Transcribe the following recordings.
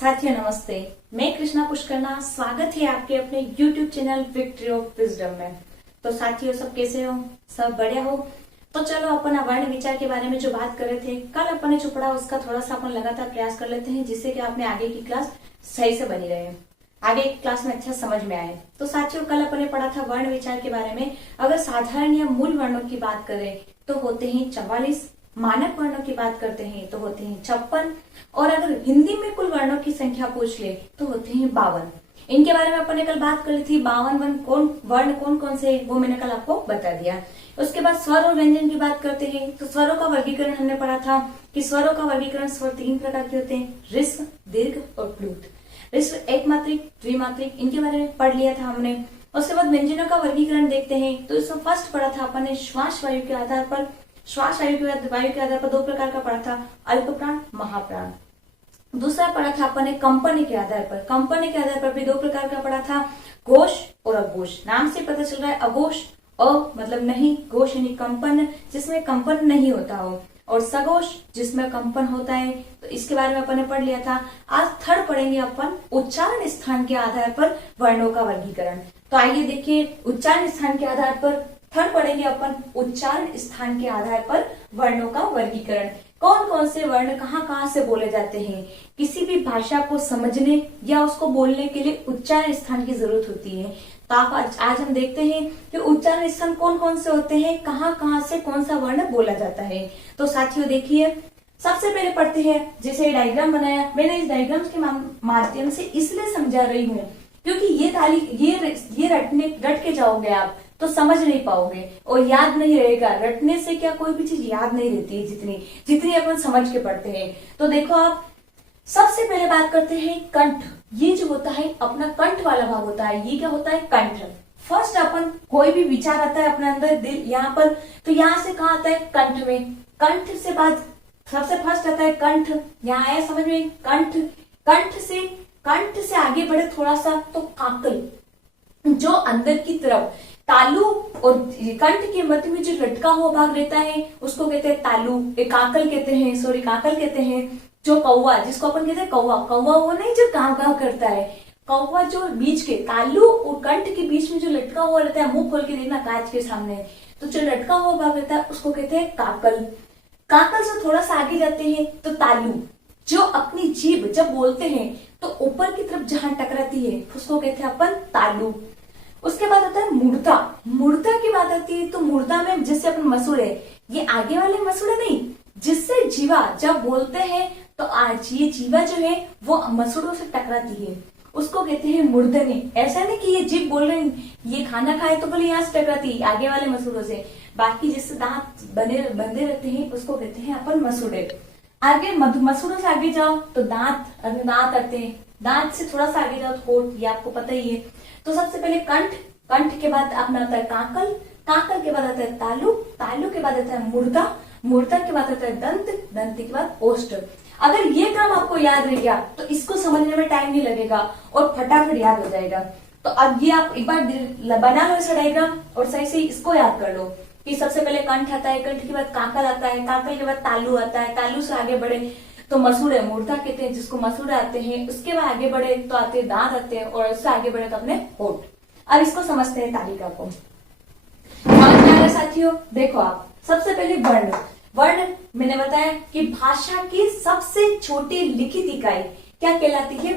साथियों नमस्ते, मैं कृष्णा पुष्करना। स्वागत है आपके अपने YouTube channel victory of wisdom में। तो साथियों सब कैसे हो? सब बढ़िया हो? तो चलो अपन वर्ण विचार के बारे में जो बात कर रहे थे कल अपन ने जो पढ़ा उसका थोड़ा सा अपन लगातार प्रयास कर लेते हैं, जिससे कि आपने आगे की क्लास सही से बनी रहे, आगे की क्लास में अच्छा समझ में आए। तो साथियों कल अपन ने पढ़ा था वर्ण विचार के बारे में। अगर साधारण या मूल वर्णों की बात करें तो होते हैं 44, मानक वर्णों की बात करते हैं तो होते हैं 56, और अगर हिंदी में कुल वर्णों की संख्या पूछ ले तो होते हैं 52। इनके बारे में अपन ने कल बात कर ली थी। 52 वर्ण कौन कौन से, वो मैंने कल आपको बता दिया। उसके बाद स्वर और व्यंजन की बात करते हैं तो स्वरों का वर्गीकरण हमने पढ़ा था कि स्वरों का वर्गीकरण स्वर 3 प्रकार के होते हैं, ह्रस्व, दीर्घ और प्लुत। ह्रस्व, एकमात्रिक, द्विमात्रिक, इनके बारे में पढ़ लिया था हमने। उसके बाद व्यंजनों का वर्गीकरण देखते हैं तो इसमें फर्स्ट पढ़ा था अपन ने श्वास वायु के आधार पर। श्वास वायु के आधार पर 2 प्रकार का पढ़ा था, अल्प प्राण, महाप्राण। दूसरा पढ़ा था अपन ने कंपन के आधार पर। कंपन के आधार पर भी 2 प्रकार का पढ़ा था, घोष और अघोष। नाम से पता चल रहा है अघोष, मतलब नहीं, घोष यानी कंपन जिसमें कंपन नहीं होता हो, और सघोष जिसमें कंपन होता है। तो इसके बारे में अपन ने पढ़ लिया था। आज थर्ड पढ़ेंगे अपन उच्चारण स्थान के आधार पर वर्णों का वर्गीकरण। तो आइए देखिए, उच्चारण स्थान के आधार पर थर्ड पढ़ेंगे अपन उच्चारण स्थान के आधार पर वर्णों का वर्गीकरण। कौन कौन से वर्ण कहाँ कहाँ से बोले जाते हैं। किसी भी भाषा को समझने या उसको बोलने के लिए उच्चारण स्थान की जरूरत होती है। तो आज हम देखते हैं कि उच्चारण स्थान कौन कौन से होते हैं, कहाँ कहाँ से कौन सा वर्ण बोला जाता है। तो साथियों देखिए, सबसे पहले पढ़ते हैं, जैसे डायग्राम बनाया मैंने, इस डायग्राम के माध्यम से इसलिए समझा रही हूँ क्योंकि ये रट के जाओगे आप तो समझ नहीं पाओगे और याद नहीं रहेगा। रटने से क्या कोई भी चीज याद नहीं रहती है जितनी अपन समझ के पढ़ते हैं। तो देखो आप, सबसे पहले बात करते हैं कंठ। ये जो होता है अपना कंठ वाला भाग होता है, ये क्या होता है, कंठ। फर्स्ट अपन कोई भी विचार आता है अपने अंदर, दिल यहाँ पर, तो यहाँ से कहाँ आता है, कंठ में। कंठ से बाद सबसे फर्स्ट आता है कंठ। यहाँ आया समझ में, कंठ। कंठ से आगे बढ़े थोड़ा सा तो काकल, जो अंदर की तरफ तालु और कंठ के मध्य में जो लटका हुआ भाग रहता है उसको कहते हैं तालु, काकल कहते हैं। जो कौवा, जिसको अपन कहते हैं कौवा वो नहीं जो काव काव करता है, कौवा जो बीच के तालु और कंठ के बीच में जो लटका हुआ रहता है, मुंह खोल के देखना कांच के सामने, तो जो लटका हुआ भाग रहता है उसको कहते हैं काकल। काकल से थोड़ा सा आगे जाते हैं तो तालु, जो अपनी जीभ जब बोलते हैं तो ऊपर की तरफ जहां टकराती है उसको कहते हैं अपन तालु। उसके बाद आता है मुर्दा। मुर्दा की बात आती है तो मुर्दा में जिससे अपन मसूड़े, ये आगे वाले मसूड़े नहीं, जिससे जीवा जब बोलते हैं तो आज ये जीवा जो है वो मसूड़ों से टकराती है, उसको कहते हैं मुर्दने। ऐसा नहीं कि ये जीभ बोल रहे हैं ये खाना खाए तो बोले यहाँ से टकराती है आगे वाले मसूड़ों से, बाकी जिससे दांत बंधे रहते हैं उसको कहते हैं अपन मसूड़े। आगे मसूड़ों से आगे जाओ तो दांत आते हैं, दांत से थोड़ा सा आगे जाओ तो होठ, ये आपको पता ही है। तो सबसे पहले कंठ के बाद अपना आता है काकल के बाद आता है तालु के बाद आता है मुर्दा के बाद आता है दंत के बाद ओष्ठ। अगर ये क्रम आपको याद रह गया तो इसको समझने में टाइम नहीं लगेगा और फटाफट याद हो जाएगा। तो अब ये आप एक बार बना लो ऐसा डायग्राम और सही से इसको याद कर लो कि सबसे पहले कंठ आता है, कंठ के बाद काकल आता है, काकल के बाद तालु आता है, तालु से आगे बढ़े तो मसूड़े, मुर्दा कहते हैं जिसको मसूड़े आते हैं। उसके बाद आगे बढ़े तो आते हैं दांत आते हैं, और उससे आगे बढ़े तो अपने होठ। अब इसको समझते हैं तालिका को। समझ में आ गया साथियों? देखो आप, सबसे पहले वर्ण मैंने बताया कि भाषा की सबसे छोटी लिखित इकाई क्या कहलाती है,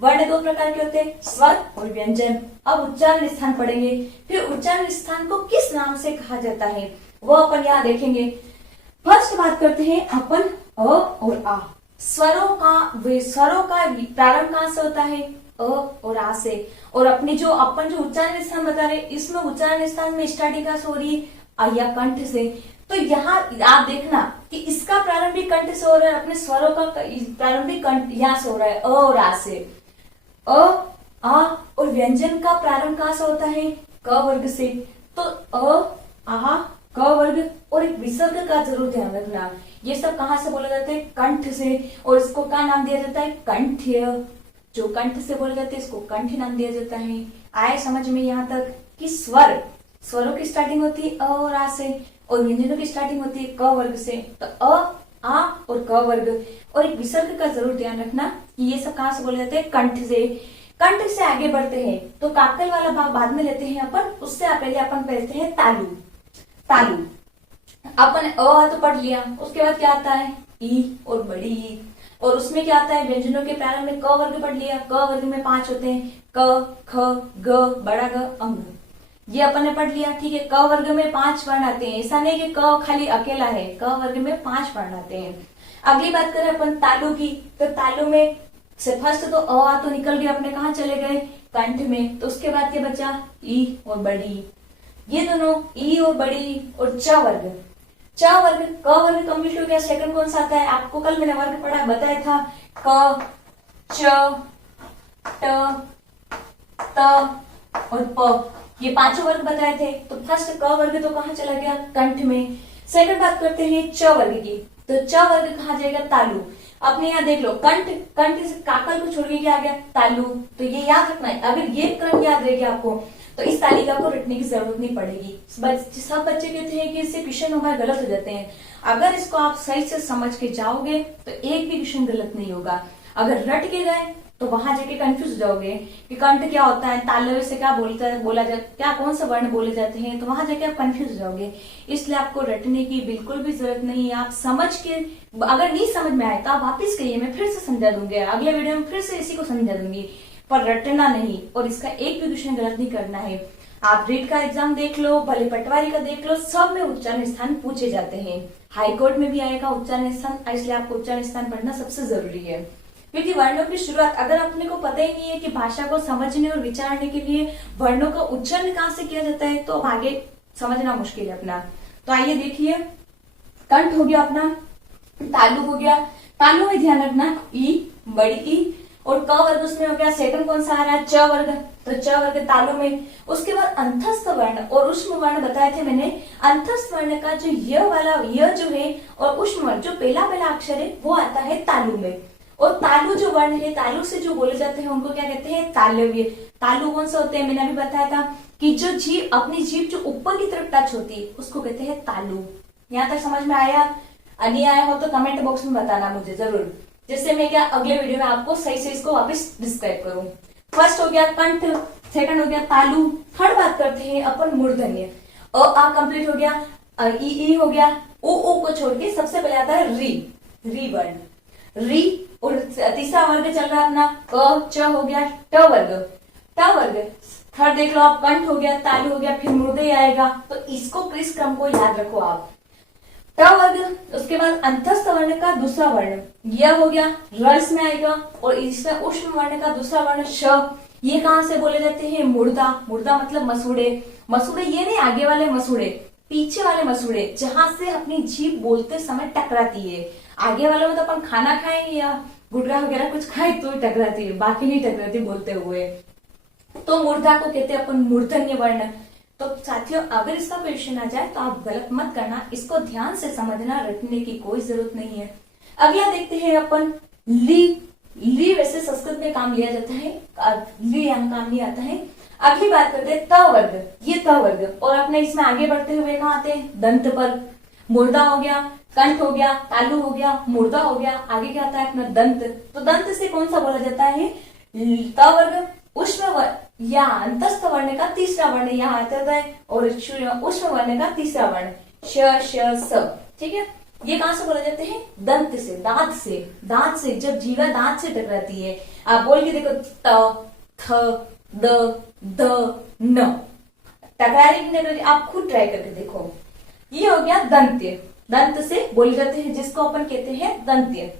वर्ण 2 प्रकार के होते हैं, स्वर और व्यंजन। अब उच्चारण स्थान पढ़ेंगे, फिर उच्चारण स्थान को किस नाम से कहा जाता है वो अपन यहाँ देखेंगे। फर्स्ट बात करते हैं अपन अ और आ। स्वरों का प्रारंभ कहाँ से होता है, अ और आ से। और अपनी जो अपन जो उच्चारण स्थान बता रहे इसमें उच्चारण स्थान में स्टार्टिंग कहाँ से हो रही है, आ या कंठ से। तो यहाँ आप देखना कि इसका प्रारंभ भी कंठ से हो रहा है, अपने स्वरों का प्रारंभ भी कंठ यहाँ से हो रहा है, अ और आ से। अ, आ और व्यंजन का प्रारंभ कहाँ से होता है, क वर्ग से। तो अ, आ, क वर्ग और एक विसर्ग का जरूर ध्यान रखना। ये सब कहाँ से बोला जाता है, कंठ से। और इसको क्या नाम दिया जाता है, कंठ्य। जो कंठ से बोले जाते हैं इसको कंठ नाम दिया जाता है। आए समझ में यहाँ तक कि स्वरों की स्टार्टिंग होती है अ और आ से, और व्यंजनों की स्टार्टिंग होती है क वर्ग से। तो अ, आ और क वर्ग। और एक विसर्ग का जरूर ध्यान रखना कि ये सब कहां से बोले जाते हैं, कंठ से। कंठ से आगे बढ़ते हैं तो काकल वाला भाग बाद में लेते हैं अपन, उससे पहले अपन पढ़ते हैं तालु। तालु अपन अ तो पढ़ लिया, उसके बाद क्या आता है ई और बड़ी ई, और उसमें क्या आता है व्यंजनों के प्रारंभ में क वर्ग पढ़ लिया। क वर्ग में 5 होते हैं, क ख ग बड़ा ग अंग, ये अपन ने पढ़ लिया। ठीक है, क वर्ग में 5 वर्ण आते हैं, ऐसा नहीं कि क खाली अकेला है, क वर्ग में 5 वर्ण आते हैं। अगली बात करें अपन तालु की, तो तालु में से फर्स्ट तो अ तो निकल गया, अपने कहा चले गए कंठ में, तो उसके बाद क्या बचा ई और बड़ी। ये दोनों ई और बड़ी और च वर्ग। च वर्ग क वर्ग कंप्लीट हो गया। सेकंड कौन सा आता है, आपको कल मैंने वर्ग पढ़ा बताया था, क च ट त और प, ये पांचों वर्ग बताए थे। तो फर्स्ट क वर्ग तो कहाँ चला गया, कंठ में। सेकंड बात करते हैं च वर्ग की, तो च वर्ग कहाँ जाएगा, तालु। अपने यहाँ देख लो, कंठ, कंठ से काकल को छोड़ के क्या आ गया, तालु। तो ये याद रखना है, अगर ये क्रम याद रहेगा आपको तो इस तालिका को रटने की जरूरत नहीं पड़ेगी। सब बच्चे कहते हैं कि इससे क्वेश्चन हमारे गलत हो जाते हैं, अगर इसको आप सही से समझ के जाओगे तो एक भी क्वेश्चन गलत नहीं होगा। अगर रट के गए तो वहां जाके कंफ्यूज हो जाओगे कि कंठ क्या होता है, तालव्य से क्या बोला जाता, क्या कौन से वर्ण बोले जाते हैं, तो वहां जाके आप कंफ्यूज हो जाओगे। इसलिए आपको रटने की बिल्कुल भी जरूरत नहीं है। आप समझ के, अगर नहीं समझ में आए तो आप वापिस कहिए, मैं फिर से समझा दूंगी, अगले वीडियो में फिर से इसी को समझा दूंगी, पर रटना नहीं और इसका एक भी क्वेश्चन गलत नहीं करना है। आप रीट का एग्जाम देख लो, भले पटवारी का देख लो, सब में उच्चारण स्थान पूछे जाते हैं। हाईकोर्ट में भी आएगा उच्चारण स्थान, इसलिए आपको उच्चारण स्थान पढ़ना सबसे जरूरी है। क्योंकि वर्णों की शुरुआत अगर अपने को पता ही नहीं है कि भाषा को समझने और विचारने के लिए वर्णों का उच्चारण कहाँ से किया जाता है, तो आगे समझना मुश्किल है अपना। तो आइए देखिए, कंठ हो गया अपना, तालु हो गया, तालु में ध्यान रखना ई बड़ी ई, और क वर्ग उसमें हो गया। सेकंड कौन सा आ रहा है, च वर्ग, तो च वर्ग तालु में। उसके बाद अंतस्थ वर्ण और उष्म वर्ण बताए थे मैंने। अंतस्थ वर्ण का जो य वाला, य जो है, और उष्म वर्ण जो पहला अक्षर है वो आता है तालु में। और तालु जो वर्ण है, तालु से जो बोले जाते हैं उनको क्या कहते हैं, तालव्य। तालु कौन सा होते हैं, मैंने अभी बताया था कि जो जीभ, अपनी जीभ जो ऊपर की तरफ टच होती है उसको कहते हैं तालु। यहाँ तक समझ में आया? नहीं आया हो तो कमेंट बॉक्स में बताना मुझे जरूर, जिससे मैं क्या अगले वीडियो में आपको सही से इसको वापस डिस्क्राइब करूं। फर्स्ट हो गया कंठ, सेकंड हो गया तालु, थर्ड बात करते हैं अपन मूर्धन्य। अ आ कंप्लीट हो गया, ई हो गया, ओ को छोड़ के सबसे पहले आता है री, री वर्ण, री। और तीसरा वर्ग चल रहा है अपना क च हो गया, ट वर्ग, ट वर्ग। थर्ड देख लो आप, कंठ हो गया, तालु हो गया, फिर मूर्धन्य आएगा। तो इसको इस क्रम को याद रखो आप। ट वर्ग, उसके बाद अंतस्थ वर्ण का दूसरा वर्ण य हो गया, र इसमें आएगा, और इसमें उष्म वर्ण का दूसरा वर्ण श। ये कहां से बोले जाते हैं, मुर्दा। मुर्दा मतलब मसूड़े। मसूड़े ये नहीं आगे वाले मसूड़े, पीछे वाले मसूड़े, जहां से अपनी जीभ बोलते समय टकराती है। आगे वाले में तो अपन खाना खाएं या गुटखा वगैरह कुछ खाए तो टकराती है, बाकी नहीं टकराती बोलते हुए। तो मुर्दा को कहते हैं अपन मूर्धन्य वर्ण। तो साथियों, अगर इसका क्वेश्चन आ जाए तो आप गलत मत करना, इसको ध्यान से समझना, रटने की कोई जरूरत नहीं है। अगला देखते हैं अपन ली। ली वैसे संस्कृत में काम लिया जाता है, ली यहाँ काम नहीं आता है। अगली बात करते हैं त वर्ग, ये त वर्ग, और अपने इसमें आगे बढ़ते हुए कहाँ आते हैं, दंत पर। मुर्दा हो गया, कंठ हो गया, तालु हो गया, मुर्दा हो गया, आगे क्या आता है अपना दंत। तो दंत से कौन सा बोला जाता है, त वर्ग। उष्म वर्ण या अंतस्थ वर्ण का तीसरा वर्ण यहाँ आता है, और उष्म वर्ण का तीसरा वर्ण श श स। ठीक है, ये कहां से बोला जाते हैं, दंत से, दांत से। दांत से जब जीवा दांत से टकराती है, आप बोल के देखो, त थ द द न, टकरारी की टकरारी, आप खुद ट्राई करके देखो। ये हो गया दंत्य, दंत से बोले जाते हैं, जिसको अपन कहते हैं दंत्य।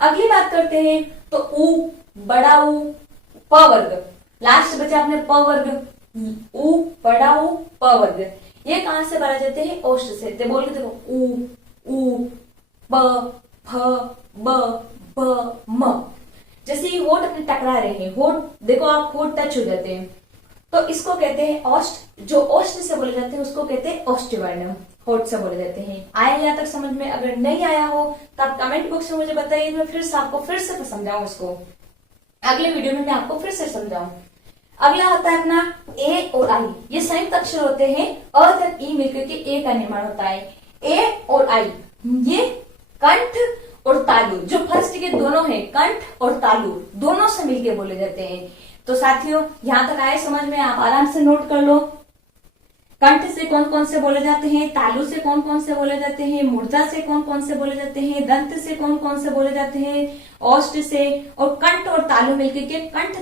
अगली बात करते हैं तो उ, बड़ा उ, प वर्ग। लास्ट बचा अपने प वर्ग, उ बड़ा उ प वर्ग। ये कहां से बोले जाते हैं, ओष्ठ से। तो बोल के देखो, उ प फ ब ब म। जैसे ये होठ अपने टकरा रहे हैं, होठ देखो आप, होठ टच हो जाते हैं, तो इसको कहते हैं ओष्ठ। जो ओष्ठ से बोले जाते हैं उसको कहते हैं ओष्ठ वर्ण, होठ से बोले जाते हैं। आया यहाँ तक समझ में? अगर नहीं आया हो तो आप कमेंट बॉक्स में मुझे बताइए, मैं फिर से आपको फिर से समझाऊं इसको, अगले वीडियो में मैं आपको फिर से समझाऊं। अगला होता है अपना ए और आई। ये संयुक्त अक्षर होते हैं, अ तक ई मिलकर के ए का निर्माण होता है। ए और आई, ये कंठ और तालु, जो फर्स्ट के दोनों हैं कंठ और तालु, दोनों से मिलके बोले जाते हैं। तो साथियों यहां तक आए समझ में, आप आराम से नोट कर लो। कंठ से कौन कौन से बोले जाते हैं, तालु से कौन कौन से बोले जाते हैं, मूर्धा से कौन कौन से बोले जाते हैं, दंत से कौन कौन से बोले जाते हैं, ओष्ठ से, और कंठ और तालु मिलकर के कंठ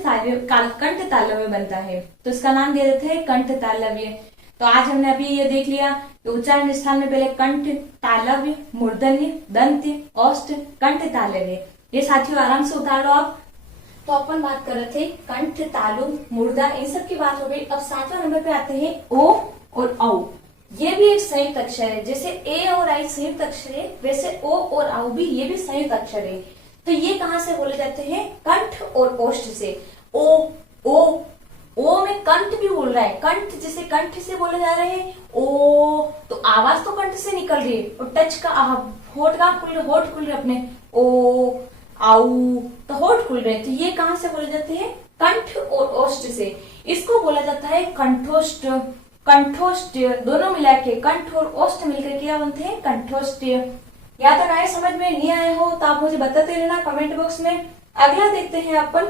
तालव्य बनता है। तो इसका नाम दिया जाता है कंठ तालव्य। तो आज हमने अभी ये देख लिया कि उच्चारण स्थान में पहले कंठ, तालव्य, मूर्धन्य, दंत, ओष्ठ, कंठ तालव्य। ये साथियों आराम से उतार लो आप। तो अपन बात कर रहे थे कंठ, तालु, मूर्धा, इन सब की बात हो गई। अब 7वां नंबर पे आते हैं ओ और औ। ये भी एक संयुक्त अक्षर है। जैसे ए और आई संयुक्त अक्षर है, वैसे ओ और औ भी ये भी संयुक्त अक्षर है। तो ये कहां से बोले जाते हैं, कंठ और ओष्ठ से। ओ में कंठ भी बोल रहा है, कंठ जैसे कंठ से बोले जा रहे हैं ओ, तो आवाज तो कंठ से निकल रही है, और टच का होठ खुल रहे अपने, ओ आऊ, तो होठ खुल रहे। तो ये कहां से बोले जाते हैं, कंठ और ओष्ठ से। इसको बोला जाता है कंठोष्ठ। कंठोष्ठ दोनों मिला के कंठ और ओष्ठ मिलकर क्या बनते हैं, कंठोष्ठ। यहाँ तक आए समझ में, नहीं आए हो तो आप मुझे बताते रहना कमेंट बॉक्स में। अगला देखते हैं अपन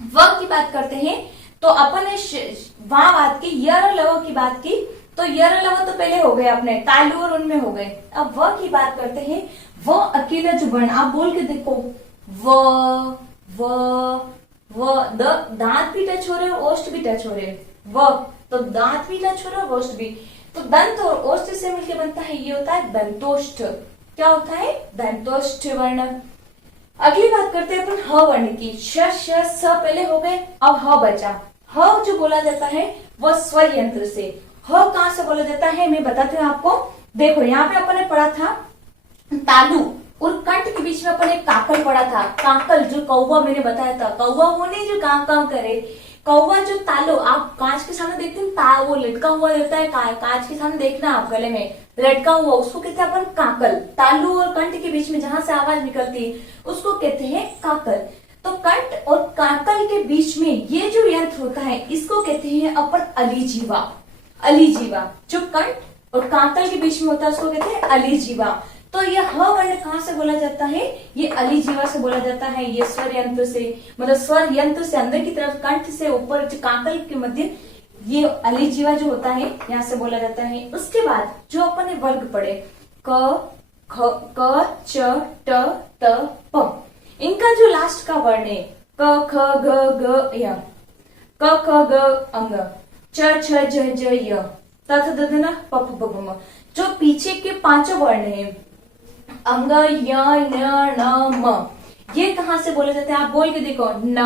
व की बात करते हैं। तो अपन ने वहां बात की, यर और लव की बात की। तो यर और लव तो पहले हो गए अपने, तालु और उनमें हो गए। अब व की बात करते हैं। वो अकेला जो वर्ण, आप बोल के देखो, व दांत भी टच हो रहे और ओष्ठ भी टच हो रहे। व तो दांत भी टच हो रहे और ओष्ठ भी, तो दंत और ओष्ठ से मिलकर बनता है, ये होता है दंतोष्ठ। क्या होता है, दंतोष्ठ वर्ण। अगली बात करते हैं अपन ह वर्ण की। श स पहले हो गए, अब ह बचा। ह जो बोला जाता है वह स्वर यंत्र से। ह कहां से बोला जाता है मैं बताती हूँ आपको। देखो यहाँ पे अपन ने पढ़ा था तालु और कंठ के बीच में अपन एक काकल पढ़ा था। काकल जो कौवा मैंने बताया था, कौवा वो नहीं जो काम काम करे, कौवा जो तालु, आप कांच के सामने देखते हैं वो लटका हुआ रहता है, कांच के सामने देखना आप गले में लटका हुआ, उसको कहते हैं अपन काकल। तालु और कंठ के बीच में जहां से आवाज निकलती है उसको कहते हैं काकल। तो कंठ और काकल के बीच में ये जो यंत्र होता है इसको कहते हैं अपन अलीजीवा। अलीजीवा जो कंठ और काकल के बीच में होता है उसको कहते हैं अलीजीवा। तो ये ह वर्ण कहां से बोला जाता है, ये अलीजीवा से बोला जाता है। ये स्वर यंत्र से, मतलब स्वर यंत्र से अंदर की तरफ कंठ से ऊपर काकल के मध्य ये अलीजीवा जो होता है यहाँ से बोला जाता है। उसके बाद जो अपन ने वर्ग पढ़े क च ट त प, इनका जो लास्ट का वर्ण है क ख ग ग य, क ख ग अंग, च छ ज ज य, त थ द ध न प फ ब भ म, जो पीछे के पांचों वर्ण है अंग य न न म, ये कहां से बोले जाते हैं आप बोल के देखो, न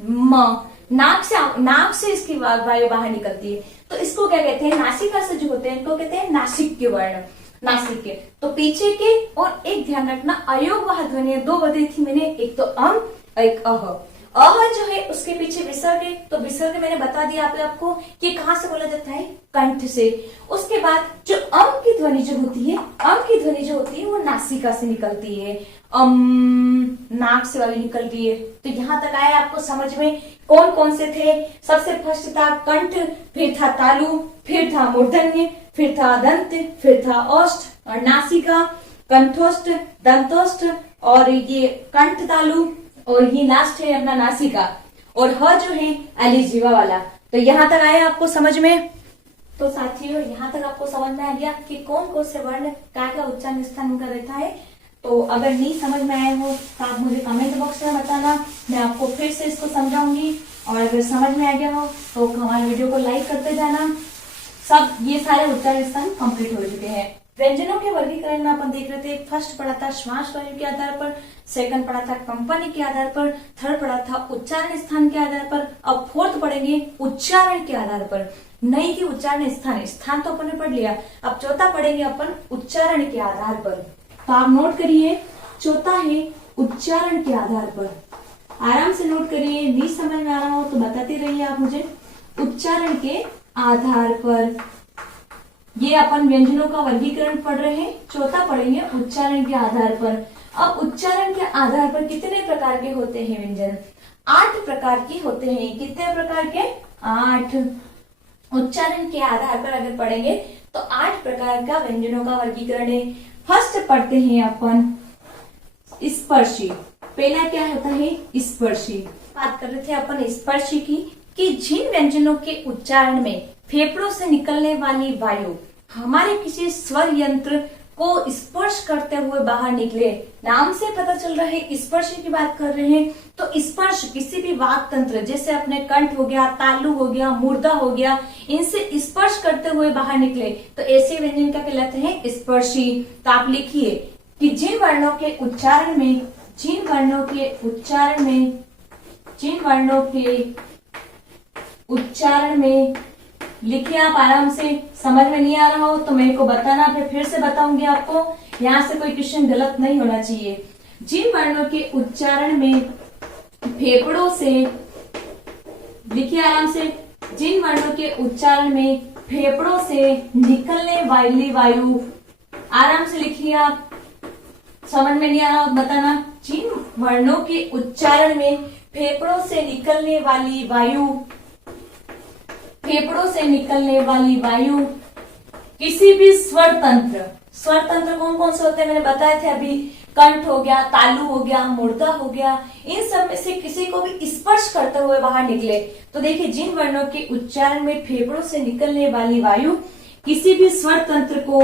म, नाक से इसकी वायु बाहर निकलती है। तो इसको क्या कहते हैं, नासिका से जो होते हैं इनको कहते हैं नासिक के वर्ण, नासिक के। तो पीछे के, और एक ध्यान रखना अयोग वाह ध्वनि दो बताई थी मैंने, एक तो अम एक अह। अह जो है उसके पीछे विसर्ग है, तो विसर्ग मैंने बता दिया आपको कि कहां से बोला जाता है, कंठ से। उसके बाद जो अम की ध्वनि जो होती है, अम की ध्वनि जो होती है वो नासिका से निकलती है, नाक से वाली निकलती है। तो यहाँ तक आया आपको समझ में कौन कौन से थे। सबसे फर्स्ट था कंठ, फिर था तालु, फिर था मूर्धन्य, फिर था दंत, फिर था ओष्ठ और नासिका, कंठोष्ठ, दंतोष्ठ और ये कंठ तालु, और ये लास्ट है अपना नासिका, और ह जो है अलीजीवा वाला। तो यहाँ तक आया आपको समझ में। तो साथियों यहाँ तक आपको समझ में आ गया कि कौन कौन से वर्ण क्या उच्चारण स्थान उनका रहता है। तो अगर नहीं समझ में आए हो तो आप मुझे कमेंट बॉक्स में बताना, मैं आपको फिर से इसको समझाऊंगी। और अगर समझ में आ गया हो तो हमारे वीडियो को लाइक करते जाना। सब ये सारे उच्चारण स्थान कंप्लीट हो चुके हैं। व्यंजनों के वर्गीकरण में अपन देख रहे थे, फर्स्ट पढ़ा था श्वास वायु के आधार पर, सेकंड पढ़ा था कंपनी के आधार पर, थर्ड पढ़ा था उच्चारण स्थान के आधार पर, अब फोर्थ पढ़ेंगे उच्चारण के आधार पर। नहीं कि उच्चारण स्थान, स्थान तो अपन ने पढ़ लिया, अब चौथा पढ़ेंगे अपन उच्चारण के आधार पर। तो आप नोट करिए, चौथा है उच्चारण के आधार पर। आराम से नोट करिए, नहीं समझ में आ रहा हो तो बताते रहिए आप मुझे। उच्चारण के आधार पर ये अपन व्यंजनों का वर्गीकरण पढ़ रहे हैं, चौथा पढ़ेंगे उच्चारण के आधार पर। अब उच्चारण के आधार पर कितने प्रकार के होते हैं व्यंजन, 8 प्रकार के होते हैं। कितने प्रकार के, 8। उच्चारण के आधार पर अगर पढ़ेंगे तो 8 प्रकार का व्यंजनों का वर्गीकरण है। फर्स्ट पढ़ते हैं अपन स्पर्शी। पहला क्या होता है? स्पर्शी। बात कर रहे थे अपन स्पर्शी की कि जिन व्यंजनों के उच्चारण में फेफड़ों से निकलने वाली वायु हमारे किसी स्वर यंत्र को स्पर्श करते हुए बाहर निकले। नाम से पता चल रहा है स्पर्श की बात कर रहे हैं। तो स्पर्श किसी भी वाक तंत्र, जैसे अपने कंठ हो गया, तालु हो गया, मुर्दा हो गया, इनसे स्पर्श करते हुए बाहर निकले तो ऐसे व्यंजन क्या कहलाते हैं? स्पर्शी। तो आप लिखिए कि जिन वर्णों के उच्चारण में लिखिए आप आराम से। समझ में नहीं आ रहा हो तो मेरे को बताना, फिर से बताऊंगी आपको। यहाँ से कोई क्वेश्चन गलत नहीं होना चाहिए। जिन वर्णों के उच्चारण में फेफड़ों से, लिखिए आराम से, जिन वर्णों के उच्चारण में फेफड़ों से निकलने वाली वायु, आराम से लिखिए आप। समझ में नहीं आ रहा बताना। जिन वर्णों के उच्चारण में फेफड़ों से निकलने वाली वायु किसी भी स्वर तंत्र कौन कौन से होते हैं मैंने बताए थे अभी। कंठ हो गया, तालु हो गया, मुर्दा हो गया, इन सब में से किसी को भी स्पर्श करते हुए बाहर निकले तो देखिए जिन वर्णों के उच्चारण में फेफड़ों से निकलने वाली वायु किसी भी स्वर तंत्र को,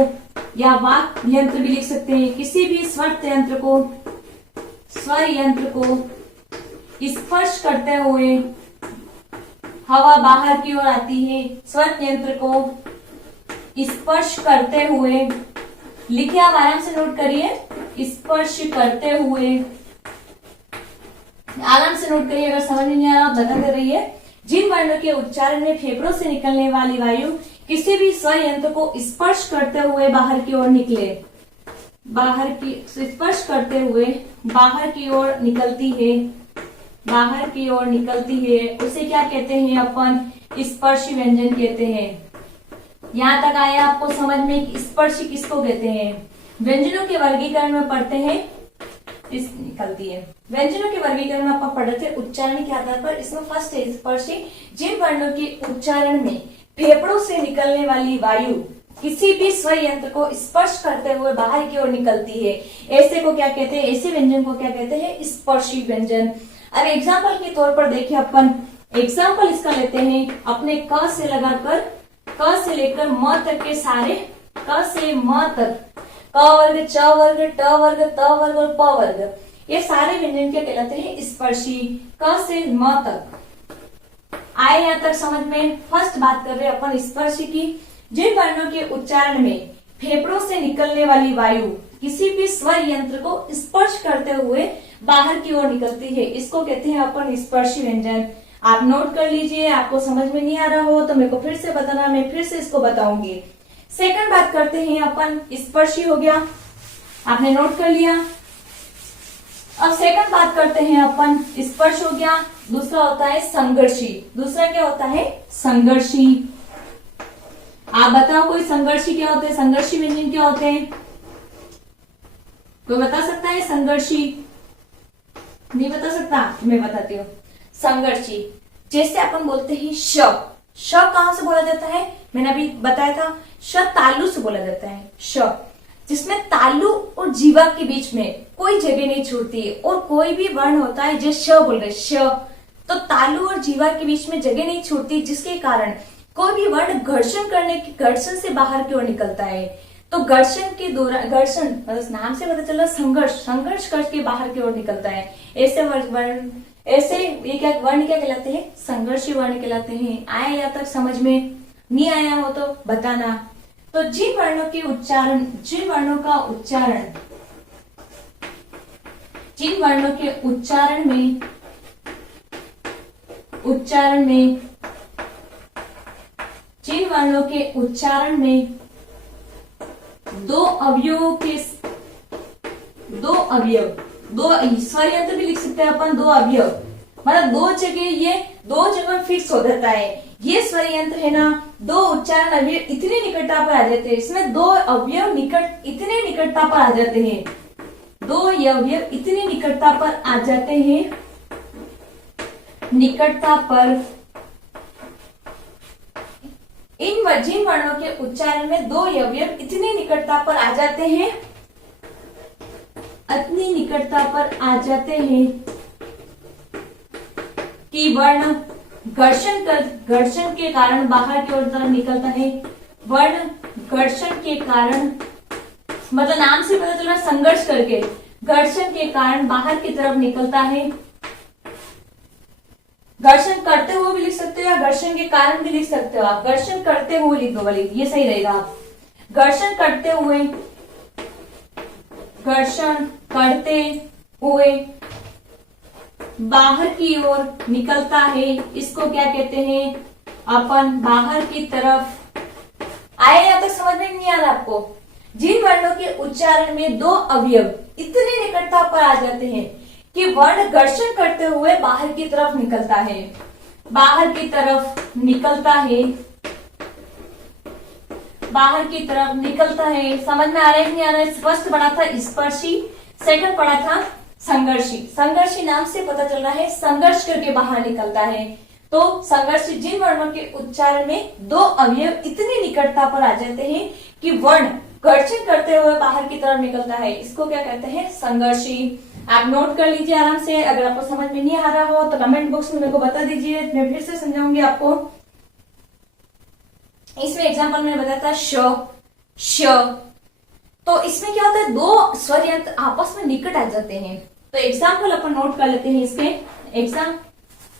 या वाक यंत्र भी लिख सकते हैं, किसी भी स्वर यंत्र को स्पर्श करते हुए हवा बाहर की ओर आती है। स्वर यंत्र को स्पर्श करते हुए, लिखिए आप आराम से नोट करिए, स्पर्श करते हुए, आराम से नोट करिए। अगर समझ में नहीं आ रहा आप बताते रहिए। जिन वर्णों के उच्चारण में फेफड़ों से निकलने वाली वायु किसी भी स्वर यंत्र को स्पर्श करते हुए बाहर की ओर निकले, स्पर्श करते हुए बाहर की ओर निकलती है, उसे क्या कहते हैं? अपन स्पर्शी व्यंजन कहते हैं। यहाँ तक आया आपको समझ में कि स्पर्शी किसको कहते हैं? व्यंजनों के वर्गीकरण में पढ़ते हैं, निकलती है। व्यंजनों के वर्गीकरण में आप पढ़ते थे उच्चारण के आधार पर। इसमें फर्स्ट है स्पर्शी। जिन वर्णों के उच्चारण में फेफड़ों से निकलने वाली वायु किसी भी स्वर यंत्र को स्पर्श करते हुए बाहर की ओर निकलती है, ऐसे को क्या कहते हैं? ऐसे व्यंजन को क्या कहते हैं? स्पर्शी व्यंजन। अब एग्जाम्पल के तौर पर देखिए अपन एग्जाम्पल इसका लेते हैं। अपने क से लगाकर, क से लेकर म तक के सारे, क से म तक, क वर्ग, च वर्ग, ट वर्ग, त वर्ग और प वर्ग, ये सारे व्यंजन क्या कहलाते हैं? स्पर्शी। क से म तक आए यहाँ तक समझ में। फर्स्ट बात कर रहे हैं अपन स्पर्शी की। जिन वर्णों के उच्चारण में फेफड़ों से निकलने वाली वायु किसी भी स्वर यंत्र को स्पर्श करते हुए बाहर की ओर निकलती है, इसको कहते हैं अपन स्पर्शी व्यंजन। आप नोट कर लीजिए। आपको समझ में नहीं आ रहा हो तो मेरे को फिर से बताना, मैं फिर से इसको बताऊंगी। सेकंड बात करते हैं अपन, स्पर्शी हो गया, आपने नोट कर लिया। अब सेकंड बात करते हैं अपन, स्पर्श हो गया, दूसरा होता है संघर्षी। दूसरा क्या होता है? संघर्षी। आप बताओ कोई संघर्षी क्या होते हैं? संघर्षी व्यंजन क्या होते हैं? कोई बता सकता है? संघर्षी नहीं बता सकता? मैं बताती हूँ। संघर्षी जैसे अपन बोलते हैं श कहां से बोला जाता है? मैंने अभी बताया था, श तालु से बोला जाता है। श जिसमें तालु और जीवा के बीच में कोई जगह नहीं छूटती है, और कोई भी वर्ण होता है जो श बोल रहे श, तो तालु और जीवा के बीच में जगह नहीं छूटती, जिसके कारण कोई भी वर्ण घर्षण से बाहर की ओर निकलता है। तो घर्षण के दौरान, घर्षण मतलब नाम से पता चला संघर्ष करके बाहर की ओर निकलता है। ऐसे वर्ण, ऐसे ये क्या वर्ण क्या कहलाते हैं? संघर्षी वर्ण कहलाते हैं। आया या तक समझ में? नहीं आया हो तो बताना। तो जिन वर्णों का उच्चारण में दो स्वर यंत्र भी लिख सकते हैं अपन, दो अवयव मतलब दो जगह फिक्स हो जाता है। ये स्वर यंत्र है ना, दो उच्चारण अवयव इतने निकटता पर आ जाते हैं, इसमें दो अवयव इतने निकटता पर आ जाते हैं, दो अवयव इतने निकटता पर आ जाते हैं, जिन वर्णों के उच्चारण में दो अवयव इतने निकटता पर आ जाते हैं इतनी निकटता पर आ जाते हैं कि वर्ण घर्षण के कारण बाहर की ओर तरफ निकलता है। वर्ण घर्षण के कारण, मतलब नाम से पता चल रहा है संघर्ष करके, घर्षण के कारण बाहर की तरफ निकलता है। घर्षण करते हुए भी लिख सकते हो या घर्षण के कारण भी लिख सकते हो आप। घर्षण करते हुए लिख दो वाली, ये सही रहेगा। घर्षण करते हुए, घर्षण करते हुए बाहर की ओर निकलता है, इसको क्या कहते हैं अपन, बाहर की तरफ। आया या तक समझ में नहीं आ रहा आपको? जिन वर्णों के उच्चारण में दो अवयव इतनी निकटता पर आ जाते हैं कि वर्ण घर्षण करते हुए बाहर की तरफ निकलता है, बाहर की तरफ निकलता है, बाहर की तरफ निकलता है। समझ में आ रहा है नहीं आ रहा है? फर्स्ट पढ़ा था स्पर्शी, सेकंड पढ़ा था संघर्षी। संघर्षी नाम से पता चल रहा है संघर्ष करके बाहर निकलता है। तो संघर्षी जिन वर्णों के उच्चारण में दो अवयव इतनी निकटता पर आ जाते हैं कि वर्ण घर्षण करते हुए बाहर की तरफ निकलता है, इसको क्या कहते हैं, संघर्षी। आप नोट कर लीजिए आराम से। अगर आपको समझ में नहीं आ रहा हो तो कमेंट बॉक्स में मेरे को बता दीजिए, मैं फिर से समझाऊंगी आपको। इसमें एग्जांपल मैंने बताया था श, तो इसमें क्या होता है, दो स्वर यंत्र आपस में निकट आ जाते हैं। तो एग्जाम्पल अपन नोट कर लेते हैं इसके,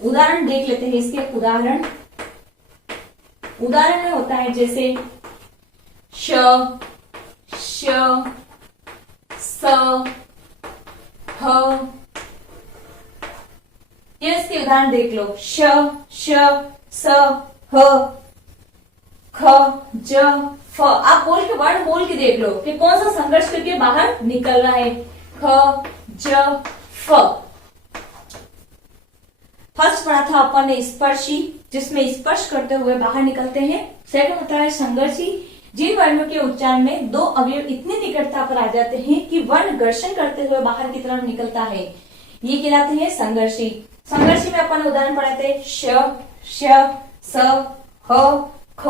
उदाहरण देख लेते हैं इसके। उदाहरण में होता है जैसे श, स, ह। ये इसके उदाहरण देख लो, श, स, ह, ख, ज, फ। आप बोल के वर्ड बोल के देख लो कि कौन सा संघर्ष करके बाहर निकल रहा है। ख, ज, फ। फर्स्ट पढ़ा था अपन ने स्पर्शी, जिसमें स्पर्श करते हुए बाहर निकलते हैं। सेकंड होता है संघर्षी, जिन वर्णों के उच्चारण में दो अवयव इतनी निकटता पर आ जाते हैं कि वर्ण घर्षण करते हुए बाहर की तरफ निकलता है, ये कहलाते हैं संघर्षी। संघर्षी में अपन उदाहरण पढ़े थे श, स, ह, ख,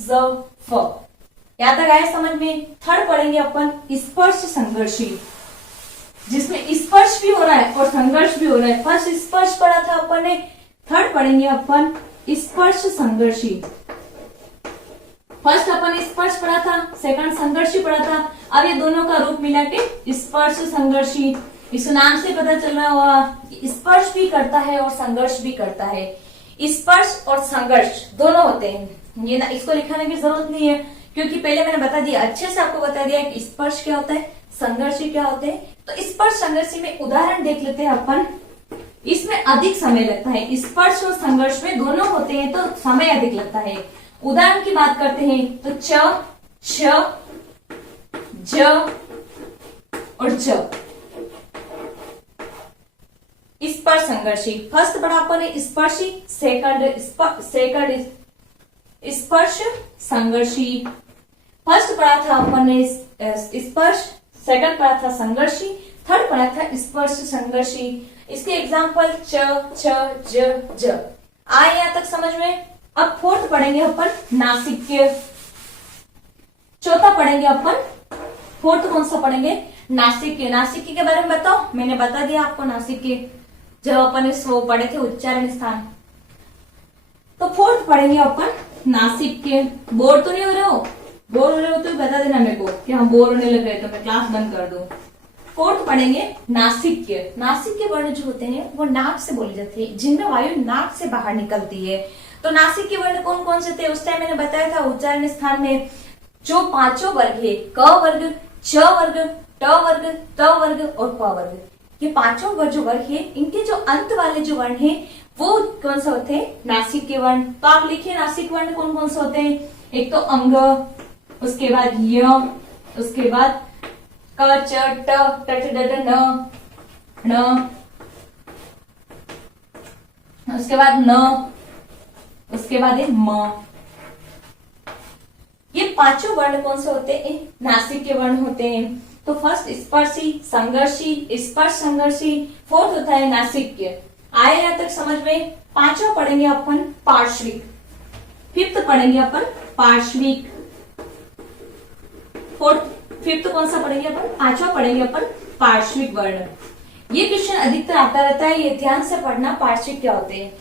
ज, फ। यहां तक आया समझ में? थर्ड पढ़ेंगे अपन स्पर्श संघर्षी, जिसमें स्पर्श भी हो रहा है और संघर्ष भी हो रहा है। फर्स्ट स्पर्श पढ़ा था अपन ने, थर्ड पढ़ेंगे अपन स्पर्श संघर्षी। फर्स्ट अपन स्पर्श पढ़ा था, सेकंड संघर्षी पढ़ा था। अब ये दोनों का रूप मिला के स्पर्श संघर्षी। इस नाम से पता चल रहा होगा स्पर्श भी करता है और संघर्ष भी करता है। स्पर्श और संघर्ष दोनों होते हैं, ये ना इसको लिखाने की जरूरत नहीं है क्योंकि पहले मैंने बता दिया, अच्छे से आपको बता दिया कि स्पर्श क्या होता है, संघर्षी क्या होते हैं। तो स्पर्श संघर्षी में उदाहरण देख लेते हैं अपन। इसमें अधिक समय लगता है, स्पर्श और संघर्ष में दोनों होते हैं तो समय अधिक लगता है। उदाहरण की बात करते हैं तो च, छ, ज और ज। स्पर्श संघर्षी। फर्स्ट पढ़ा अपन ने स्पर्शी, सेकंड स्पर्श संघर्षी। फर्स्ट पढ़ा था अपन ने स्पर्श, सेकंड पढ़ा था संघर्षी, थर्ड पढ़ा था स्पर्श संघर्षी। इसके एग्जाम्पल च, छ, ज। आए यहां तक समझ में? अब फोर्थ पढ़ेंगे अपन नासिक्य। चौथा पढ़ेंगे अपन, फोर्थ कौन सा पढ़ेंगे, नासिक्य। नासिक्य के बारे में बताओ, मैंने बता दिया आपको नासिक्य जब अपन वो पढ़े थे उच्चारण स्थान। तो फोर्थ पढ़ेंगे अपन नासिक्य। बोर तो नहीं हो रहे हो? बोर हो रहे हो तो बता देना मेरे को कि हम बोर होने लग गए तो मैं क्लास बंद कर दूं। फोर्थ पढ़ेंगे नासिक्य। नासिक्य वर्ण जो होते हैं वो नाक से बोले जाते हैं, जिनमें वायु नाक से बाहर निकलती है। तो नासिक्य वर्ण कौन कौन से थे उस टाइम मैंने बताया था उच्चारण स्थान में। जो पांचों वर्ग है, क वर्ग, च वर्ग, ट वर्ग, त वर्ग और प वर्ग, ये पांचों जो वर्ग है इनके जो अंत वाले जो वर्ण है वो कौन सा होते हैं, नासिक्य वर्ण। तो आप लिखिए नासिक वर्ण कौन कौन से होते हैं। एक तो अंग, उसके बाद य, उसके बाद क, च, ट, ट, ड, न, उसके बाद न, उसके बाद है म। ये पांचों वर्ण कौन से होते हैं, नासिक्य वर्ण होते हैं। तो फर्स्ट स्पर्शी, संघर्षी, स्पर्श संघर्षी, फोर्थ होता है नासिक्य। आए यहां तक समझ में? पांचवा पढ़ेंगे अपन पार्श्विक, फिफ्थ पढ़ेंगे अपन पार्श्विक, फिफ्थ कौन सा पढ़ेंगे अपन, पांचवा पढ़ेंगे अपन पार्श्विक वर्ण। ये क्वेश्चन अधिकतर आता रहता है, ये ध्यान से पढ़ना पार्श्विक क्या होते हैं।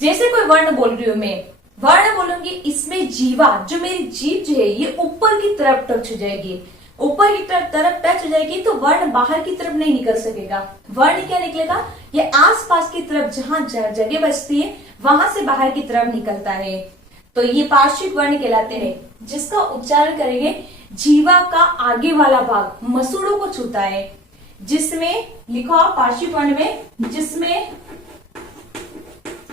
जैसे कोई वर्ण बोल रही हूं मैं, वर्ण बोलूंगी, इसमें जीवा, जो मेरी जीभ जो है ये ऊपर की तरफ टच हो जाएगी, ऊपर की तरफ टच हो जाएगी तो वर्ण बाहर की तरफ नहीं निकल सकेगा। वर्ण क्या निकलेगा, ये आसपास की तरफ जहां जगह बचती है वहां से बाहर की तरफ निकलता है, तो ये पार्श्विक वर्ण कहलाते हैं। जिसका उच्चारण करेंगे, जीवा का आगे वाला भाग मसूड़ों को छूता है, जिसमें लिखो पार्श्विक वर्ण में, जिसमें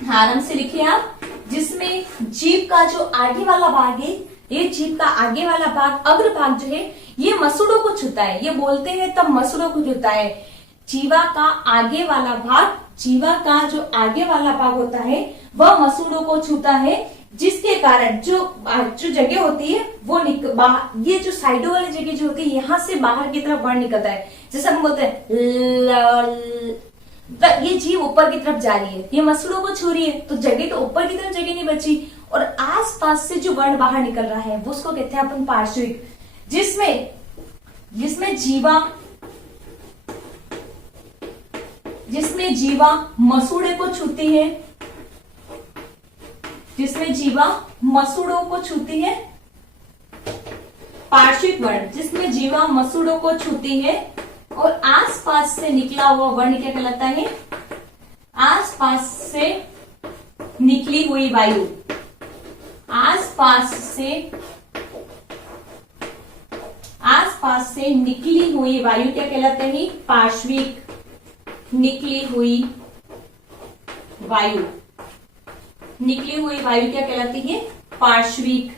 आराम से लिखिए आप, जिसमें जीभ का जो आगे वाला भाग है, ये जीभ का आगे वाला भाग, अग्र भाग जो है ये मसूड़ों को छूता है। ये बोलते हैं तब मसूड़ों को छूता है। जीवा का आगे वाला भाग, जीवा का जो आगे वाला भाग होता है वह मसूड़ों को छूता है, जिसके कारण जो जगह होती है वो ये जो साइडों वाली जगह जो होती है यहाँ से बाहर की तरफ वर्ण निकलता है। जैसे हम बोलते हैं ये जीभ ऊपर की तरफ जा रही है, ये मसूड़ों को छू रही है, तो जगह तो ऊपर की तरफ जगह नहीं बची, और आसपास से जो वर्ण बाहर निकल रहा है वो उसको कहते हैं अपन पार्श्विक। जिसमें जीवा मसूड़े को छूती है, जिसमें जीवा मसूड़ों को छूती है, पार्श्विक वर्ण, जिसमें जीवा मसूड़ों को छूती है और आसपास से निकला हुआ वर्ण क्या कहलाता है, आसपास से निकली हुई वायु, आसपास से निकली हुई वायु क्या कहलाते हैं, पार्श्विक। निकली हुई वायु, निकली हुई वायु क्या कहलाती है, पार्श्विक।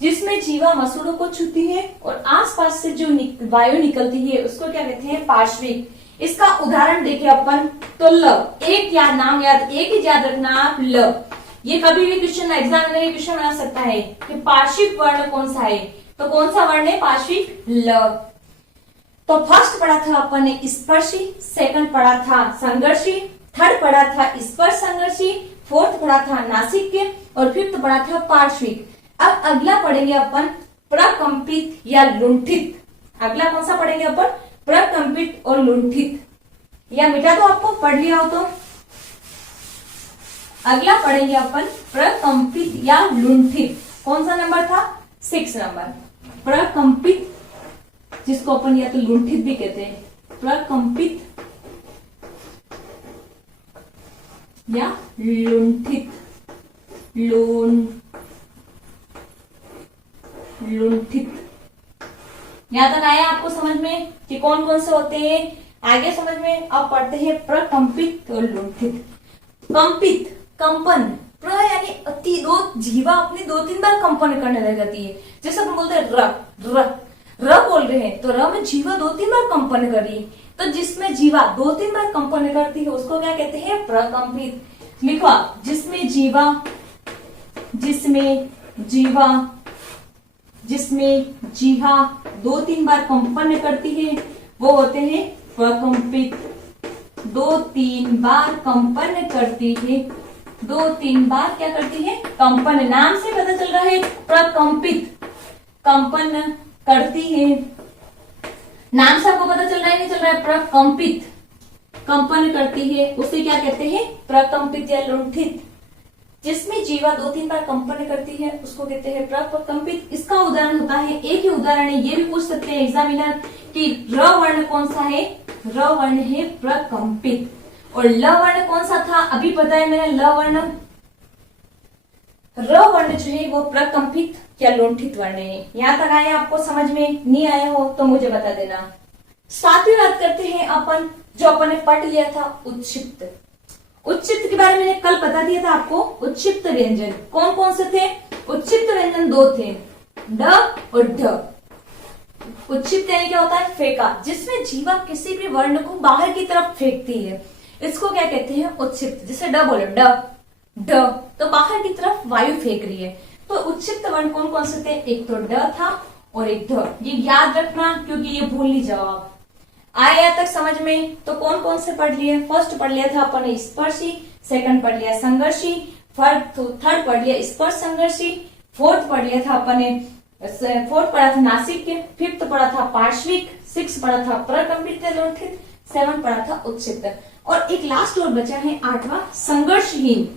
जिसमें जीवा मसूड़ों को छूती है और आसपास से जो वायु निकलती है उसको क्या कहते हैं, पार्श्विक। इसका उदाहरण देखिए अपन, तो ल, एक याद नाम याद, एक ही याद रखना आप, ल। ये कभी भी क्वेश्चन एग्जाम में क्वेश्चन बना सकता है कि पार्श्विक वर्ण कौन सा है, तो कौन सा वर्ण है, पार्श्विक ल। तो फर्स्ट पढ़ा था अपन ने स्पर्शी, सेकंड पढ़ा था संघर्षी, थर्ड पढ़ा था स्पर्श संघर्षी, फोर्थ पढ़ा था नासिक्य और फिफ्थ पढ़ा था पार्श्विक। अब अगला पढ़ेंगे अपन प्रकंपित या लुंठित। अगला कौन सा पढ़ेंगे अपन, प्रकंपित और लुंठित, या मिटा दो आपको पढ़ लिया हो तो। अगला पढ़ेंगे अपन प्रकंपित या लुंठित। कौन सा नंबर था, 6 नंबर। प्रकंपित, जिसको अपन या तो लुंठित भी कहते हैं, प्रकंपित या लुंठित, लुंठित। यहां तक आया आपको समझ में कि कौन कौन से होते हैं, आगे समझ में। अब पढ़ते हैं प्रकंपित और लुंठित। कंपित, कंपन, प्र यानी अति, दो जीवा अपनी 2-3 बार कंपन करने लग जाती है। जैसे हम बोलते हैं र बोल रहे हैं, तो र में जीवा 2-3 बार कंपन कर रही है, तो जिसमें जीवा 2-3 बार कंपन करती है उसको क्या कहते हैं, प्रकंपित। लिखवा, जिसमें जीवा 2-3 बार कंपन करती है वो होते हैं प्रकंपित। 2-3 बार कंपन करती है, 2-3 बार क्या करती है, कंपन। नाम से पता चल रहा है प्रकंपित, कंपन करती है। नाम से आपको पता चल रहा है, नहीं चल रहा है, प्रकंपित कंपन करती है, उसे क्या कहते हैं, प्रकंपित या लुंठित। जिसमें जीवा 2-3 बार कंपन करती है उसको कहते हैं प्रकंपित। इसका उदाहरण होता है, एक ही उदाहरण है, ये भी पूछ सकते हैं एग्जामिनर कि र वर्ण कौन सा है, र वर्ण है प्रकंपित, और ल वर्ण कौन सा था, अभी पता है मैंने, ल वर्ण, र वर्ण जो है वो प्रकंपित या लुंठित वर्ण है। यहां तक आया आपको समझ में, नहीं आया हो तो मुझे बता देना। 7वीं बात करते हैं अपन, जो अपन ने पढ़ लिया था उत्क्षिप्त। उत्क्षिप्त के बारे में मैंने कल बता दिया था आपको। उत्क्षिप्त व्यंजन कौन कौन से थे, उत्क्षिप्त व्यंजन 2 थे, ड और ढ। उत्क्षिप्त यानी क्या होता है, फेंका, जिसमें जीवा किसी भी वर्ण को बाहर की तरफ फेंकती है, इसको क्या कहते हैं, उत्क्षिप्त। जैसे ड बोलो, ड, तो बाहर की तरफ वायु फेंक रही है। तो उत्क्षिप्त वर्ण कौन कौन से थे, एक तो ड था और एक ध। ये याद रखना क्योंकि ये भूल नहीं जाओ आप। आया तक समझ में, तो कौन कौन से पढ़ लिए, फर्स्ट पढ़ लिया था अपन स्पर्शी, सेकंड पढ़ लिया संघर्षी, थर्ड पढ़ लिया स्पर्श संघर्षी, फोर्थ पढ़ लिया था अपन फोर्थ पढ़ा था नासिक्य, फिफ्थ पढ़ा था पार्श्विक, सिक्स पढ़ा था प्रकंपित लुंठित, सेवन पढ़ा था उत्क्षिप्त, और एक लास्ट और बचा है आठवां संघर्षहीन।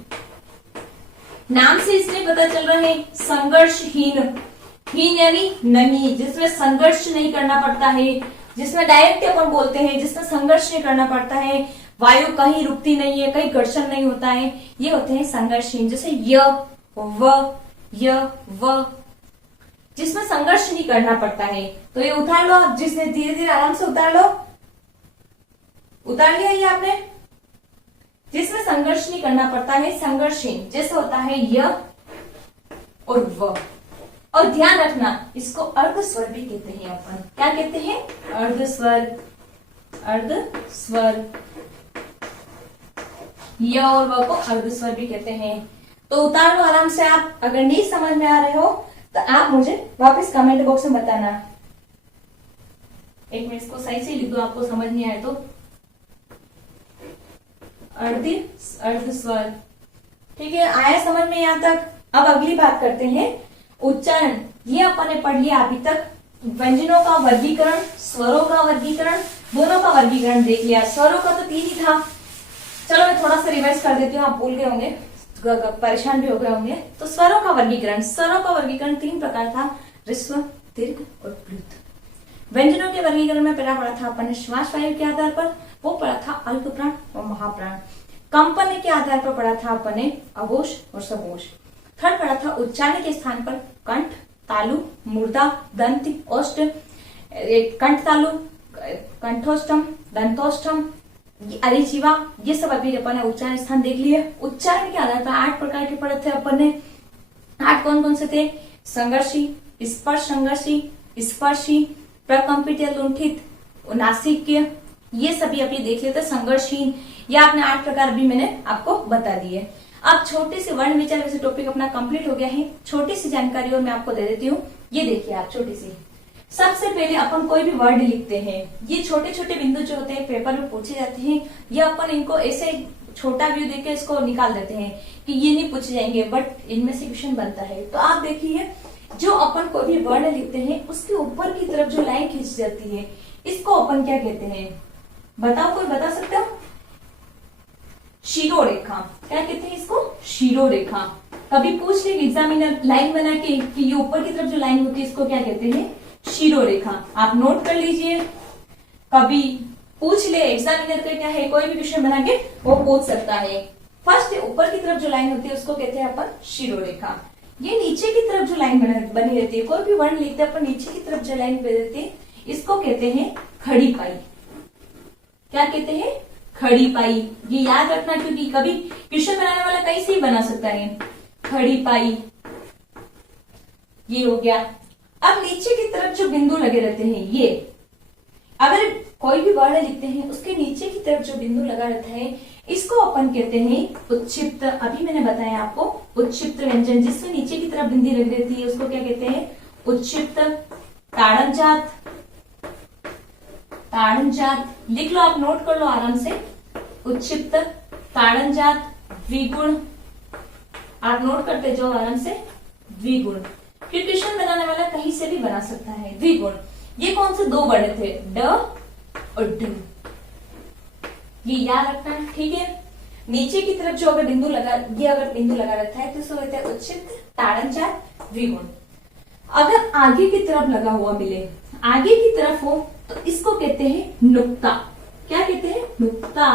नाम से इसलिए पता चल रहा है संघर्षहीन, हीन यानी नहीं, जिसमें संघर्ष नहीं करना पड़ता है, जिसमें डायरेक्ट अपन बोलते हैं, जिसमें संघर्ष नहीं करना पड़ता है, वायु कहीं रुकती नहीं है, कहीं घर्षण नहीं होता है, ये होते हैं संघर्षहीन। जैसे य व जिसमें संघर्ष नहीं करना पड़ता है। तो ये उतार लो आप, जिसने धीरे धीरे आराम से उतार लो, उतार लिया ये आपने। जिसमें संघर्ष नहीं करना पड़ता है संघर्षहीन, जैसे होता है य और व। और ध्यान रखना, इसको अर्ध स्वर भी कहते हैं अपन। क्या कहते हैं? अर्ध स्वर, अर्ध स्वर। य और व को अर्ध स्वर भी कहते हैं। तो उतार लो आराम से आप। अगर नहीं समझ में आ रहे हो तो आप मुझे वापस कमेंट बॉक्स में बताना। एक मिनट, इसको सही से लिख दो, आपको समझ नहीं आए तो। अर्ध स्वर, ठीक है, आया समझ में यहाँ तक। अब अगली बात करते हैं उच्चारण। ये अपन ने पढ़ लिया अभी तक व्यंजनों का वर्गीकरण, स्वरों का वर्गीकरण, दोनों का वर्गीकरण देख लिया। स्वरों का तो 3 ही था। चलो मैं थोड़ा सा रिवाइज कर देती हूँ, आप भूल गए होंगे, परेशान भी हो गए होंगे। तो स्वरों का वर्गीकरण, स्वरों का वर्गीकरण 3 प्रकार था, ह्रस्व, दीर्घ और प्लुत। व्यंजनों के वर्गीकरण में पहला पढ़ा था अपन ने श्वास वायु के आधार पर, वो पढ़ा था अल्प प्राण और महाप्राण। कंपन के आधार पर पढ़ा था अपन ने अघोष और सघोष। थर्ड पढ़ा था उच्चारण के स्थान पर कंठ, तालु, मूर्धा, दंत, ओष्ठ, कंठ तालु, कंठोष्टम, दंतोष्टम, अरिजीवा, ये सब अभी अपन ने उच्चारण स्थान देख लिए। उच्चारण के आधार पर 8 प्रकार के पढ़े थे अपन ने। 8 कौन कौन से थे? संघर्षी, स्पर्श संघर्षी, स्पर्शी, प्रकंपित या लुंठित, नासिक्य, ये सभी अभी देख लेते। संघर्षहीन, ये आपने 8 प्रकार अभी मैंने आपको बता दिए। अब छोटे से वर्ण विचार वैसे टॉपिक अपना कंप्लीट हो गया है। छोटी सी जानकारी और मैं आपको दे देती हूँ, ये देखिए आप छोटी सी। सबसे पहले अपन कोई भी वर्ड लिखते हैं, ये छोटे छोटे बिंदु जो होते हैं पेपर में पूछे जाते हैं, ये अपन इनको ऐसे छोटा व्यू देके इसको निकाल देते हैं कि ये नहीं पूछे जाएंगे, बट इनमें से क्वेश्चन बनता है। तो आप देखिए, जो अपन कोई भी वर्ड लिखते हैं उसके ऊपर की तरफ जो लाइन खींच जाती है, इसको अपन क्या कहते हैं? बताओ, कोई बता सकते हो? शिरोरेखा। क्या कहते हैं इसको? शिरोरेखा। कभी पूछ ले एग्जामिनर लाइन बना के कि ये ऊपर की तरफ जो लाइन होती है इसको क्या कहते हैं? शिरोरेखा। आप नोट कर लीजिए, कभी पूछ ले एग्जामिनर का क्या है, कोई भी क्वेश्चन बना के वो पूछ सकता है। फर्स्ट ऊपर की तरफ जो लाइन होती है उसको कहते हैं अपन शिरोरेखा। ये नीचे की तरफ जो लाइन बनी रहती है, कोई भी वर्ण लिखते हैं अपन नीचे की तरफ जो लाइन बनी रहती है, इसको कहते हैं खड़ी पाई। क्या कहते हैं? खड़ी पाई। ये याद रखना, क्योंकि कभी क्वेश्चन बनाने वाला कहीं से ही बना सकता है। खड़ी पाई, ये हो गया। अब नीचे की तरफ जो बिंदु लगे रहते हैं, ये अगर कोई भी वर्ण लिखते हैं उसके नीचे की तरफ जो बिंदु लगा रहता है, इसको अपन कहते हैं उत्क्षिप्त। अभी मैंने बताया आपको, उत्क्षिप्त व्यंजन जिसमें नीचे की तरफ बिंदी लग रहती है उसको क्या कहते हैं? उत्क्षिप्त। ताड़नजात, ताड़नजात लिख लो, आप नोट कर लो आराम से। उत्क्षिप्त, ताड़नजात, द्विगुण, आप नोट करते जाओ आराम से। द्विगुण, फिर क्वेश्चन बनाने वाला कहीं से भी बना सकता है। द्विगुण, ये कौन से 2 वर्ण थे? ड और ड, ये याद रखना है, ठीक है। नीचे की तरफ जो अगर बिंदु लगा, ये अगर बिंदु लगा रहता है तो इसको कहते हैं उत्क्षिप्त, ताड़नजात, द्विगुण। अगर आगे की तरफ लगा हुआ मिले, आगे की तरफ हो, तो इसको कहते हैं नुक्ता। क्या कहते हैं? नुक्ता।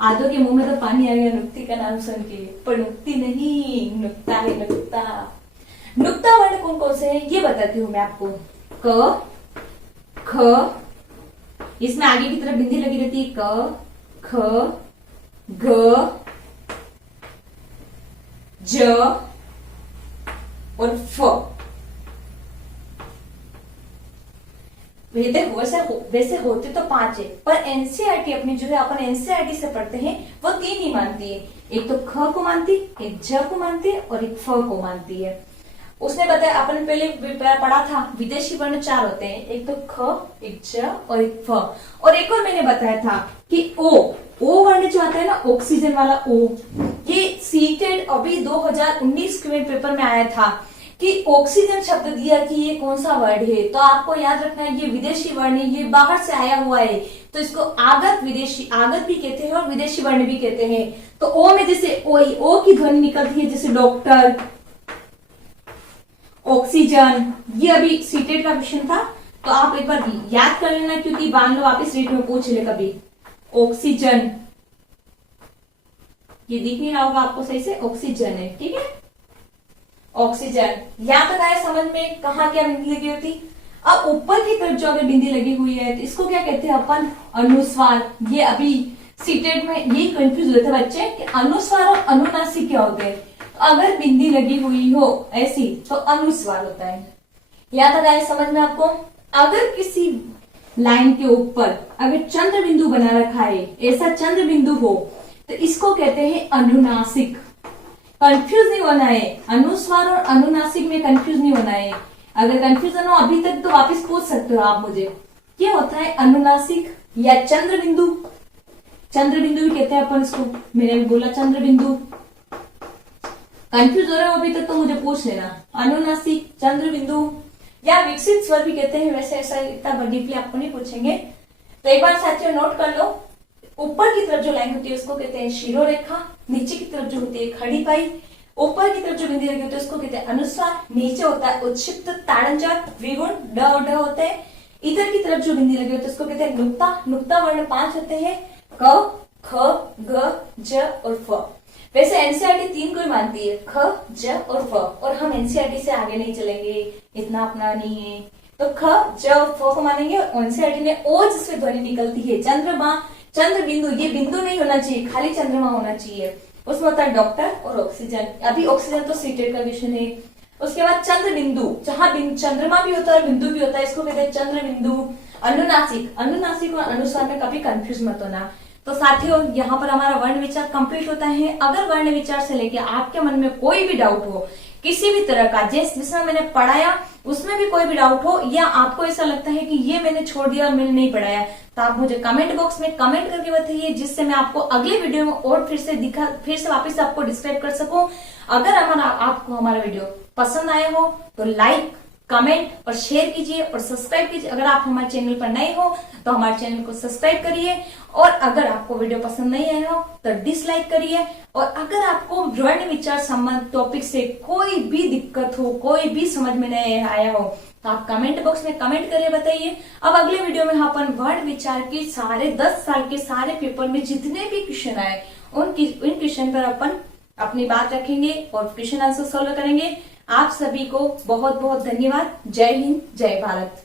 आधो के मुंह में तो पानी आ गया नुक्ति का नाम सुन के, पर नुक्ति नहीं, नुक्ता है, नुक्ता। नुक्ता वर्ण कौन कौन से हैं ये बताती हूँ मैं आपको। क, ख, इसमें आगे की तरफ बिंदी लगी रहती है। क, ख, ग, ज और फ। वैसे होते तो 5 है, पर एनसीईआरटी अपनी जो है, अपन एनसीईआरटी से पढ़ते हैं, वो 3 ही मानती है। एक तो ख को मानती, एक ज को मानती है और एक फ को मानती है। उसने बताया, अपन पहले पढ़ा था विदेशी वर्ण 4 होते हैं, एक तो ख, एक ज और एक फ। और एक और मैंने बताया था कि ओ वर्ण जो आता है ना, ऑक्सीजन वाला ओ, ये सीटेड अभी 2019 के पेपर में आया था कि ऑक्सीजन शब्द दिया कि ये कौन सा वर्ड है, तो आपको याद रखना है ये विदेशी वर्ण है, ये बाहर से आया हुआ है, तो इसको आगत विदेशी आगत भी कहते हैं और विदेशी वर्ण भी कहते हैं। तो ओ में जैसे ओ की ध्वनि निकलती है, जैसे डॉक्टर, ऑक्सीजन। ये अभी सीटेट का क्वेश्चन था, तो आप एक बार याद कर लेना, क्योंकि मान लो वापिस रीट में पूछ ले कभी। ऑक्सीजन, ये दिख नहीं रहा होगा आपको सही से, ऑक्सीजन है, ठीक है, ऑक्सीजन। यहां तक आया समझ में, कहाँ क्या बिंदी लगी होती। अब ऊपर की तरफ जो अगर बिंदी लगी हुई है तो इसको क्या कहते हैं अपन, अनुस्वार। ये अभी सीटेट में यही कंफ्यूज हुए थे बच्चे कि अनुस्वार और अनुनासिक क्या होते हैं। अगर बिंदी लगी हुई हो ऐसी तो अनुस्वार होता है। यहां तक आया समझ में आपको। अगर किसी लाइन के ऊपर अगर चंद्र बिंदु बना रखा है, ऐसा चंद्र बिंदु हो, तो इसको कहते हैं अनुनासिक। कंफ्यूज नहीं होना है, अनुस्वार और अनुनासिक में कंफ्यूज नहीं होना है। अगर कंफ्यूजन हो अभी तक तो वापस पूछ सकते हो आप मुझे, क्या होता है अनुनासिक या चंद्र बिंदु। चंद्र बिंदु भी कहते हैं अपन इसको, मैंने भी बोला चंद्र बिंदु। कंफ्यूज हो रहे हो अभी तक तो मुझे पूछ लेना, अनुनासिक, चंद्र बिंदु या विकसित स्वर भी कहते हैं। वैसे ऐसा इतना डीपली आपको नहीं पूछेंगे, तो एक बार साथियों नोट कर लो। ऊपर की तरफ जो लाइन होती है उसको कहते हैं शिरोरेखा, नीचे की तरफ जो होती है खड़ी पाई, ऊपर की तरफ जो बिंदी लगी होती है उसको कहते हैं अनुस्वार, नीचे होता है उच्छिप्त ताड़ंजर द्विगुण ड और ढ होते हैं। इधर की तरफ जो बिंदी लगी होती है उसको कहते हैं नुक्ता। नुक्ता वर्ण 5 होते हैं, क, ख, ग, ज और फ। वैसे एनसीईआरटी 3 को ही मानती है, ख, ज और फ, और हम एनसीईआरटी से आगे नहीं चलेंगे, इतना अपना नहीं है। तो ख, ज और फ को मानेंगे। और एनसीईआरटी ने ओ जिससे ध्वनि निकलती है, चंद्रमा, चंद्र बिंदु, ये बिंदु नहीं होना चाहिए, खाली चंद्रमा होना चाहिए, उसमें होता है डॉक्टर और ऑक्सीजन। अभी ऑक्सीजन तो सीटेट का विषय है। उसके बाद चंद्र बिंदु, जहां चंद्रमा भी होता है और बिंदु भी होता है, इसको कहते हैं चंद्र बिंदु। अनुनासिक, अनुनासिक और अनुस्वार में कभी कंफ्यूज मत होना। तो साथियों यहाँ पर हमारा वर्ण विचार कंप्लीट होता है। अगर वर्ण विचार से लेके आपके मन में कोई भी डाउट हो, किसी भी तरह का, जिसमें मैंने पढ़ाया उसमें भी कोई भी डाउट हो, या आपको ऐसा लगता है कि ये मैंने छोड़ दिया और मैंने नहीं पढ़ाया, तो आप मुझे कमेंट बॉक्स में कमेंट करके बताइए, जिससे मैं आपको अगले वीडियो में और फिर से वापस आपको डिस्क्राइब कर सकूं। अगर आपको हमारा वीडियो पसंद आया हो तो लाइक, कमेंट और शेयर कीजिए और सब्सक्राइब कीजिए। अगर आप हमारे चैनल पर नए हो तो हमारे चैनल को सब्सक्राइब करिए, और अगर आपको वीडियो पसंद नहीं आया हो तो डिसलाइक करिए। और अगर आपको वर्ण विचार संबंध टॉपिक से कोई भी दिक्कत हो, कोई भी समझ में नहीं आया हो, तो आप कमेंट बॉक्स में कमेंट करके बताइए। अब अगले वीडियो में अपन वर्ण विचार की सारे 10 साल के सारे पेपर में जितने भी क्वेश्चन आए उन क्वेश्चन पर अपन अपनी बात रखेंगे और क्वेश्चन आंसर सॉल्व करेंगे। आप सभी को बहुत बहुत धन्यवाद। जय हिंद, जय भारत।